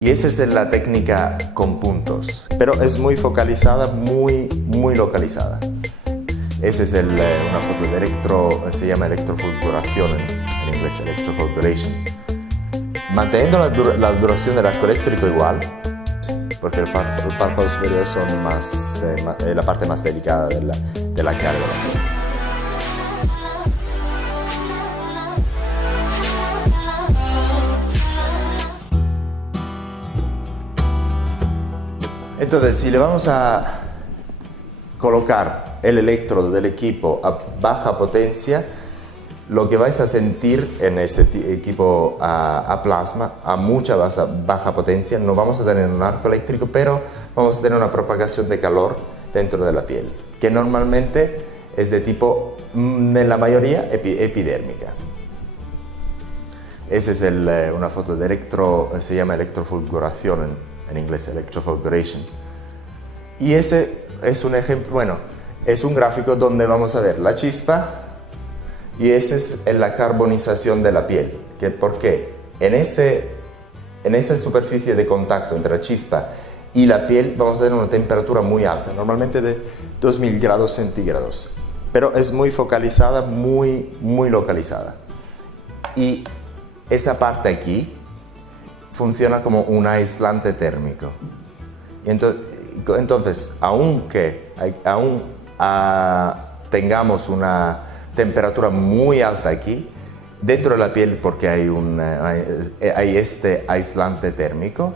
Y esa es la técnica con puntos, pero es muy focalizada, muy localizada. Esa es una foto de se llama electrofulguración en inglés, electrofulguration. Manteniendo la duración del arco eléctrico igual, porque el párpado superior son la parte más delicada de la carga. Entonces, si le vamos a colocar el electrodo del equipo a baja potencia, lo que vais a sentir en ese equipo a plasma, a mucha baja potencia, no vamos a tener un arco eléctrico, pero vamos a tener una propagación de calor dentro de la piel, que normalmente es de tipo, en la mayoría, epidérmica. Esa es una foto de se llama electrofulguración en inglés, electrofulguration. Y ese es un ejemplo, bueno, es un gráfico donde vamos a ver la chispa y esa es la carbonización de la piel. ¿Por qué? En esa superficie de contacto entre la chispa y la piel vamos a tener una temperatura muy alta, normalmente de 2000 grados centígrados. Pero es muy focalizada, muy localizada. Y esa parte aquí funciona como un aislante térmico. Y entonces, aún tengamos una temperatura muy alta aquí, dentro de la piel, porque hay este aislante térmico,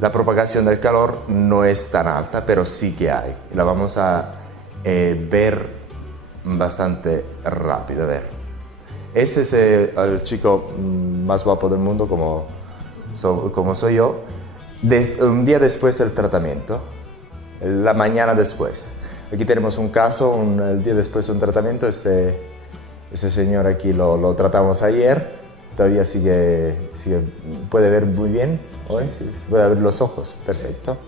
la propagación del calor no es tan alta, pero sí que hay. La vamos a ver bastante rápido. A ver. Ese es el chico más guapo del mundo, como soy yo, un día después del tratamiento, la mañana después. Aquí tenemos un caso, el día después de un tratamiento, ese señor aquí lo tratamos ayer, todavía puede ver muy bien, hoy se puede abrir los ojos, perfecto.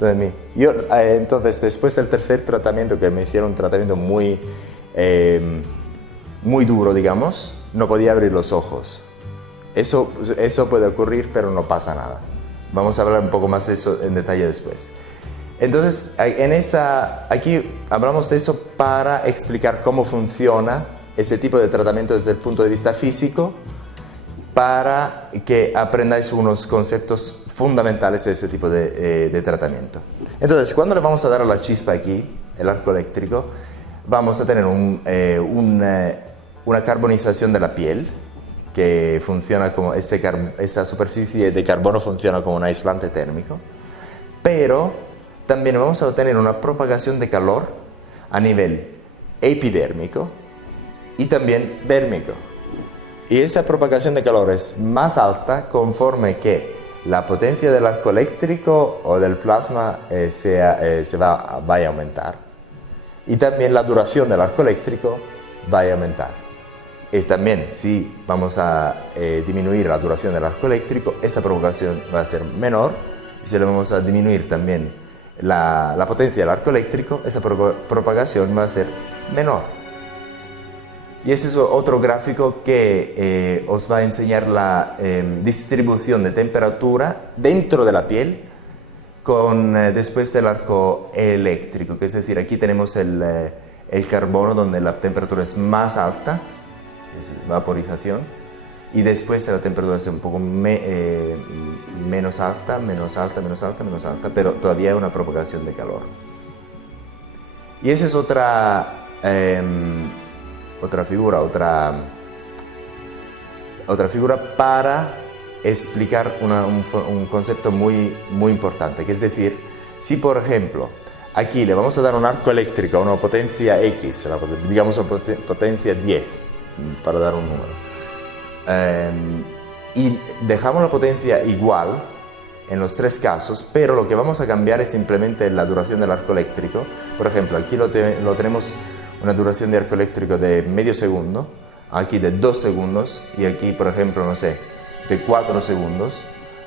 Entonces, después del tercer tratamiento, que me hicieron un tratamiento muy duro, digamos, no podía abrir los ojos. Eso puede ocurrir, pero no pasa nada. Vamos a hablar un poco más de eso en detalle después. Entonces, aquí hablamos de eso para explicar cómo funciona ese tipo de tratamiento desde el punto de vista físico, para que aprendáis unos conceptos fundamentales de ese tipo de tratamiento. Entonces, cuando le vamos a dar a la chispa aquí, el arco eléctrico, vamos a tener una carbonización de la piel, que funciona como esta superficie de carbono funciona como un aislante térmico, pero también vamos a obtener una propagación de calor a nivel epidérmico y también dérmico. Y esa propagación de calor es más alta conforme que la potencia del arco eléctrico o del plasma vaya a aumentar, y también la duración del arco eléctrico vaya a aumentar. Y también, si vamos a disminuir la duración del arco eléctrico, esa propagación va a ser menor. Y si le vamos a disminuir también la potencia del arco eléctrico, esa propagación va a ser menor. Y ese es otro gráfico que os va a enseñar la distribución de temperatura dentro de la piel después del arco eléctrico. Que es decir, aquí tenemos el carbono, donde la temperatura es más alta, es vaporización, y después la temperatura es un poco menos alta, pero todavía hay una propagación de calor. Y esa es otra figura para explicar un concepto muy importante, que es decir, si por ejemplo aquí le vamos a dar un arco eléctrico a una potencia X, digamos una potencia 10, para dar un número, y dejamos la potencia igual en los tres casos, pero lo que vamos a cambiar es simplemente la duración del arco eléctrico. Por ejemplo, aquí lo tenemos una duración de arco eléctrico de medio segundo, aquí de 2 segundos, y aquí, por ejemplo, no sé, de 4 segundos.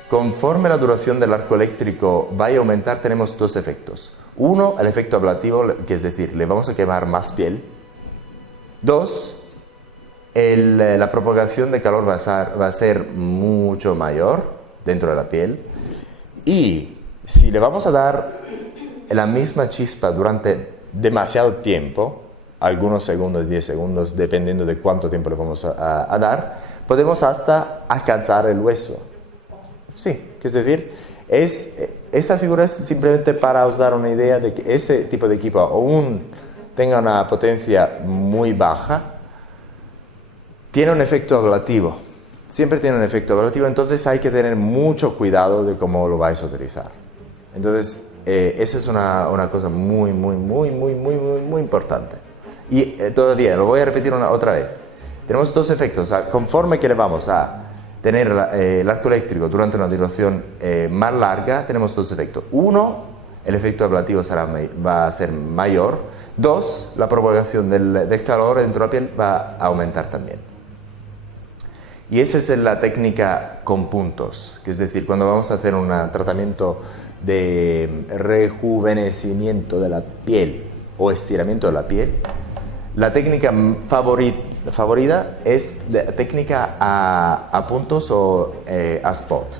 Conforme la duración del arco eléctrico vaya a aumentar, tenemos dos efectos. Uno, el efecto ablativo, que es decir, le vamos a quemar más piel. Dos, la propagación de calor va a ser mucho mayor dentro de la piel. Y si le vamos a dar la misma chispa durante demasiado tiempo, algunos segundos, 10 segundos, dependiendo de cuánto tiempo le vamos a dar, podemos hasta alcanzar el hueso. Sí, es decir, esta figura es simplemente para os dar una idea de que ese tipo de equipo aún tenga una potencia muy baja, tiene un efecto ablativo. Siempre tiene un efecto ablativo, entonces hay que tener mucho cuidado de cómo lo vais a utilizar. Entonces, esa es una cosa muy importante. Y todavía, lo voy a repetir otra vez. Tenemos dos efectos. O sea, conforme que le vamos a tener el arco eléctrico durante una duración más larga, tenemos dos efectos. Uno, el efecto ablativo va a ser mayor. Dos, la propagación del calor dentro de la piel va a aumentar también. Y esa es la técnica con puntos, que es decir, cuando vamos a hacer un tratamiento de rejuvenecimiento de la piel o estiramiento de la piel, la técnica favorita es la técnica a puntos o a spot.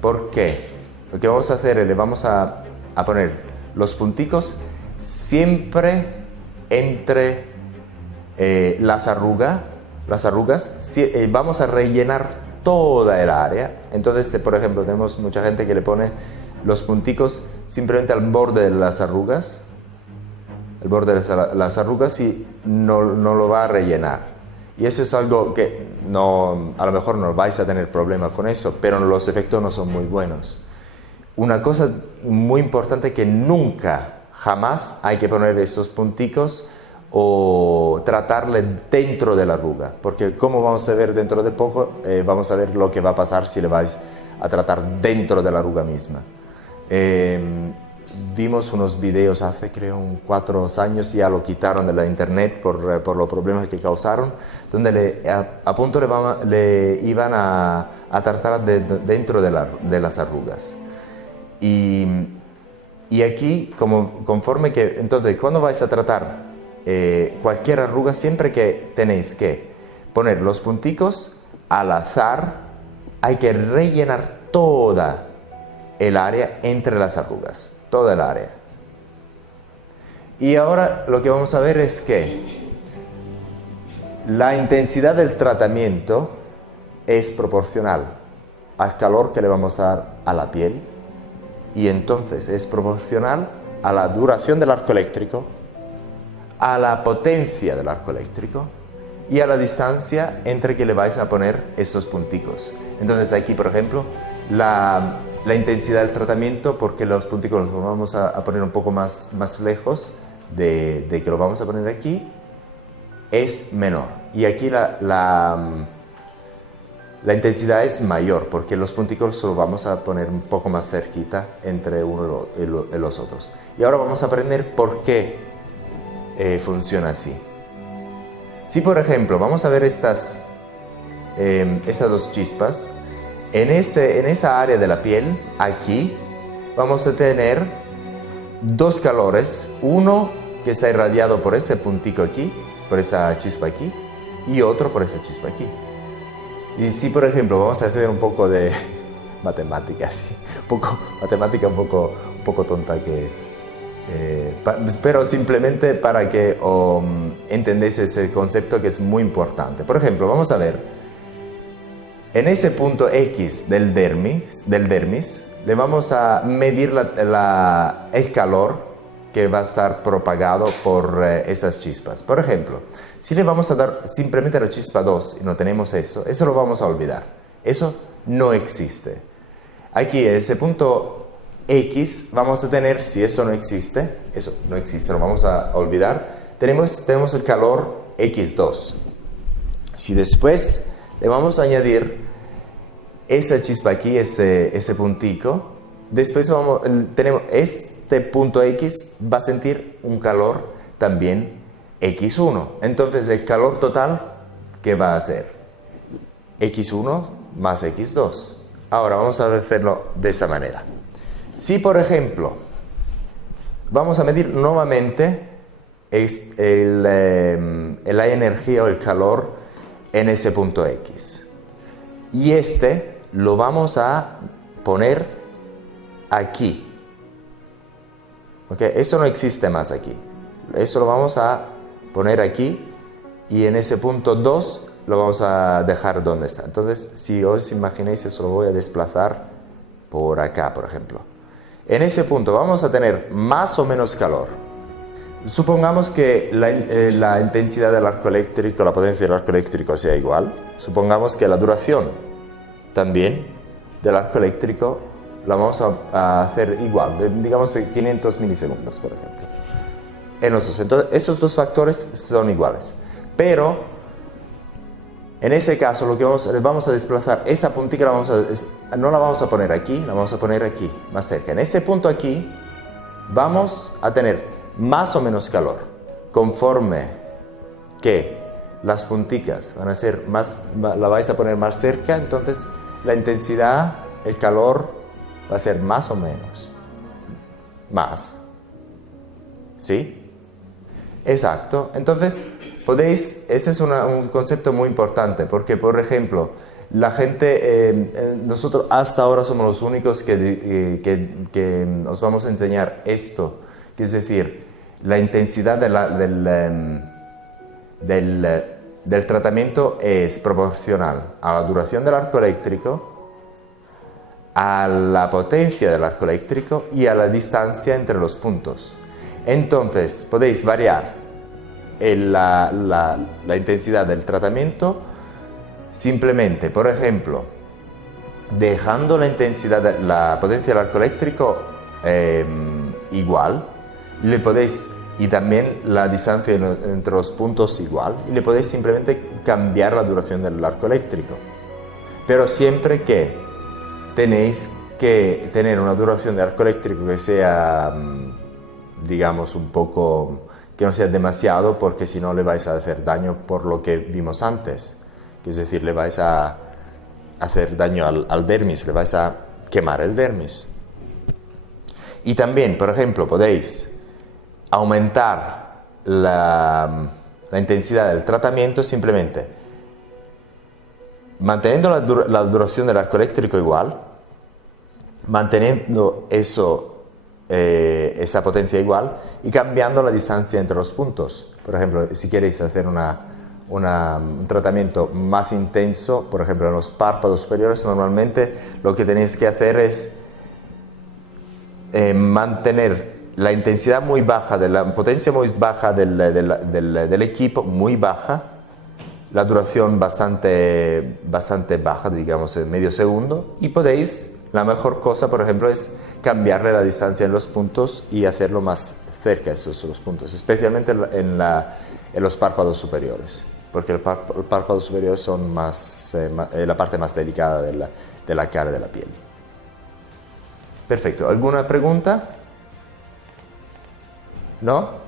¿Por qué? Lo que vamos a hacer es le vamos a poner los punticos siempre entre las arrugas, vamos a rellenar toda el área. Entonces, por ejemplo, tenemos mucha gente que le pone los punticos simplemente al borde de las arrugas, y no lo va a rellenar. Y eso es algo que a lo mejor no vais a tener problemas con eso, pero los efectos no son muy buenos. Una cosa muy importante que nunca, jamás hay que poner estos punticos o tratarle dentro de la arruga, porque como vamos a ver dentro de poco, vamos a ver lo que va a pasar si le vais a tratar dentro de la arruga misma. Vimos unos videos hace creo 4 años, ya lo quitaron de la internet por los problemas que causaron, donde a punto le iban a tratar dentro de las arrugas. Y aquí, conforme que, entonces, cuando vais a tratar cualquier arruga, siempre que tenéis que poner los punticos al azar, hay que rellenar toda el área entre las arrugas, toda el área. Y ahora lo que vamos a ver es que la intensidad del tratamiento es proporcional al calor que le vamos a dar a la piel, y entonces es proporcional a la duración del arco eléctrico, a la potencia del arco eléctrico y a la distancia entre que le vais a poner estos punticos. Entonces aquí, por ejemplo, la intensidad del tratamiento, porque los punticos los vamos a poner un poco más lejos de que lo vamos a poner aquí, es menor. Y aquí la intensidad es mayor, porque los punticos los vamos a poner un poco más cerquita entre uno y los otros. Y ahora vamos a aprender por qué funciona así. Si por ejemplo vamos a ver estas dos chispas, en esa área de la piel, aquí, vamos a tener dos calores, uno que está irradiado por ese puntico aquí, por esa chispa aquí, y otro por esa chispa aquí. Y si por ejemplo vamos a hacer un poco de matemáticas, matemática un poco tonta, pero simplemente para que entendáis ese concepto que es muy importante. Por ejemplo, vamos a ver, en ese punto X del dermis le vamos a medir el calor que va a estar propagado por esas chispas. Por ejemplo, si le vamos a dar simplemente la chispa 2 y no tenemos eso lo vamos a olvidar. Eso no existe. Aquí, en ese punto X, vamos a tener, si eso no existe, lo vamos a olvidar, tenemos el calor X2. Si después le vamos a añadir esa chispa aquí, ese puntico, después tenemos este punto X va a sentir un calor también X1. Entonces el calor total, ¿qué va a ser? X1 más X2. Ahora vamos a hacerlo de esa manera. Si por ejemplo vamos a medir nuevamente la energía o el calor en ese punto X, y lo vamos a poner aquí. ¿Okay? Eso no existe más aquí. Eso lo vamos a poner aquí y en ese punto 2 lo vamos a dejar donde está. Entonces, si os imagináis, eso lo voy a desplazar por acá, por ejemplo. En ese punto vamos a tener más o menos calor. Supongamos que la intensidad del arco eléctrico, la potencia del arco eléctrico sea igual. Supongamos que la duración también del arco eléctrico la vamos a hacer igual, digamos de 500 milisegundos, por ejemplo. Entonces, esos dos factores son iguales. Pero, en ese caso, lo que vamos a desplazar, esa puntita no la vamos a poner aquí, la vamos a poner aquí, más cerca. En ese punto aquí, vamos a tener más o menos calor. Conforme que las punticas van a ser la vais a poner más cerca, entonces la intensidad, el calor, va a ser más o menos. Más. ¿Sí? Exacto. Entonces, ese es un concepto muy importante, porque, por ejemplo, la gente, nosotros hasta ahora somos los únicos que os vamos a enseñar esto, que es decir, la intensidad del tratamiento es proporcional a la duración del arco eléctrico, a la potencia del arco eléctrico y a la distancia entre los puntos. Entonces, podéis variar la intensidad del tratamiento simplemente, por ejemplo, dejando la potencia del arco eléctrico igual, y también la distancia entre los puntos igual, y le podéis simplemente cambiar la duración del arco eléctrico. Pero siempre que tenéis que tener una duración de arco eléctrico que sea, digamos, un poco, que no sea demasiado, porque si no le vais a hacer daño por lo que vimos antes. Es decir, le vais a hacer daño al dermis, le vais a quemar el dermis. Y también, por ejemplo, podéis aumentar la intensidad del tratamiento simplemente manteniendo la duración del arco eléctrico igual, manteniendo esa potencia igual y cambiando la distancia entre los puntos. Por ejemplo, si queréis hacer un tratamiento más intenso, por ejemplo en los párpados superiores, normalmente lo que tenéis que hacer es mantener la intensidad muy baja, la potencia muy baja del equipo, muy baja, la duración bastante baja, digamos medio segundo, y la mejor cosa, por ejemplo, es cambiarle la distancia en los puntos y hacerlo más cerca, esos son los puntos, especialmente en los párpados superiores, porque los párpados superiores son la parte más delicada de la cara de la piel. Perfecto, ¿alguna pregunta? ¿No?